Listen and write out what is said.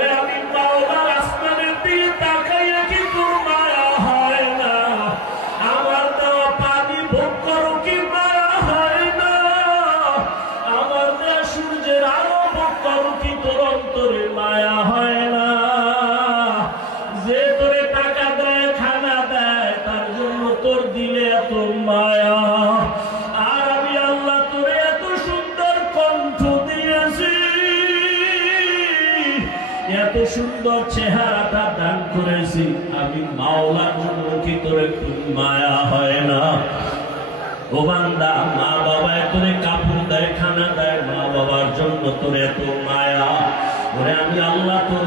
ওরে আমি মাওলার আসমানের দিকে তাকাইয়া কি তোর মায়া হয় না? আমার দেওয়া পানি ভোগ করো কি মায়া হয় না? আমার দেওয়া সূর্যের আলো ভোগ করো কি তোর অন্তরে মায়া হয় না? যে তোরে টাকা দেয়, খানা দেয়, তার জন্য তোর দিলে এত মায়া। আর আমি আল্লাহ তোরে এত সুন্দর কণ্ঠ দিয়েছি, এত সুন্দর চেহারাটা দান করেছি, আমি মাওলার জন্য কি তোর একটু মায়া হয় না? ও বান্দা, মা বাবা তোরে কাপড় দেয়, খানা দেয়, মা বাবার জন্য তোর এত মায়া। ওরে আমি আল্লাহ তোর